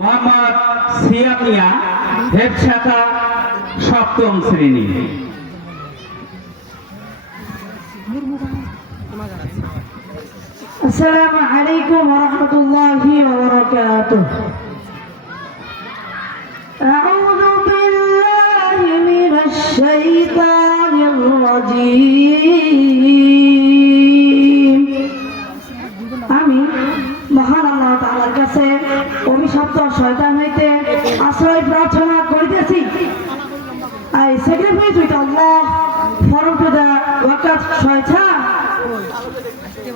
মোহাম্মদ সিয়াম মিয়া, head শাখা, সপ্তম শ্রেণী। আসসালামু আলাইকুম ওয়া রাহমাতুল্লাহি ওয়া বারাকাতুহু। আউযু বিল্লাহি মিনাশ শাইতানির রাজীম। আমি মহান আল্লাহ তাআলার কাছে অভিশপ্ত শয়তান হইতে আশ্রয় প্রার্থনা করিতেছি। I sacrifice with Allah from to the wakat shaitan.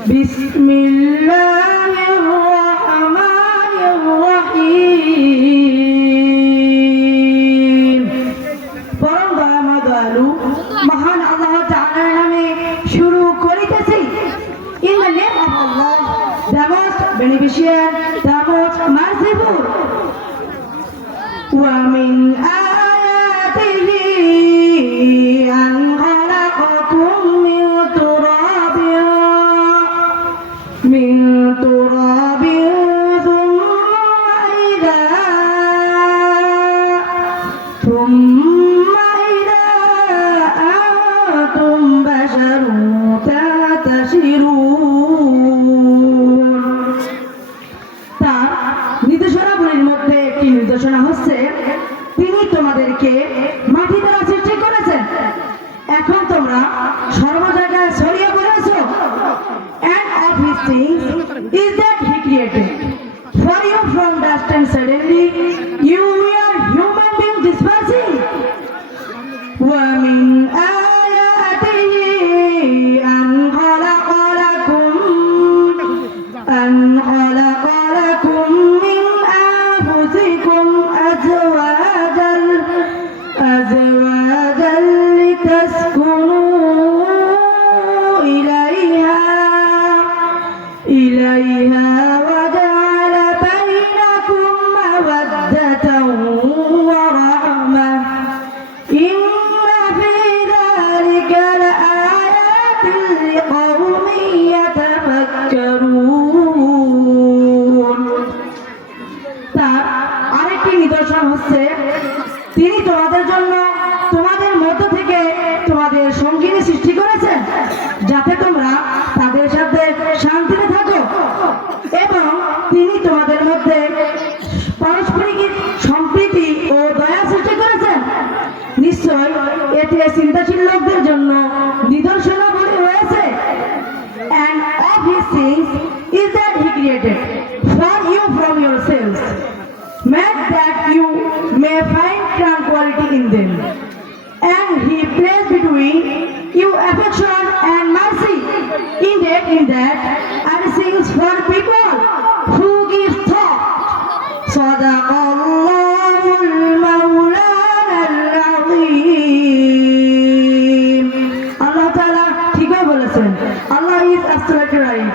বিসমিল্লাহির-রহমানির-রহিম। পরম দয়াময় দয়ালু মহান আল্লাহ তাআলার নামে শুরু করিতেছি। In the name of Allah, the most beneficent, the most merciful. ومن آياته أن خلقكم من تراب ثم إذا أنتم بشر تنتشرون। তার নির্দেশনাগুলির মধ্যে একটি নির্দেশনা হচ্ছে তিনি তোমাদেরকে মাটি দ্বারা সৃষ্টি করেছেন, এখন তোমরা সর্ব জায়গায় ছড়িয়ে পড়েছো। And of his things is that he created for you from dust, and suddenly you were human beings dispersing. ومن آياته أن خلق لكم من أنفسكم أزواجا لتسكنوا إليها وجعل بينكم مودة ورحمة إن في ذلك لآيات لقوم يتفكرون। তার আরেকটি নিদর্শন হচ্ছে তিনি তোমাদের জন্য তোমাদের মধ্য থেকে তোমাদের সঙ্গিনী সৃষ্টি করেছেন, যাতে তোমরা তাদের সাথে শান্তিতে থাকো, এবং তিনি তোমাদের মধ্যে পারস্পরিক সম্প্রীতি ও দয়া সৃষ্টি করেছেন। নিশ্চয় এতে চিন্তাশীল লোকদের জন্য নিদর্শনাবলী রয়েছে। And of his things is that he created for you from yourselves, made that you may find tranquility in them. And he placed between you affection and mercy. In that are things for people who give thought. Sadaqallahul Mawlanal Azim. Allah Ta'ala ঠিকই বলেছেন। Allah is absolutely right.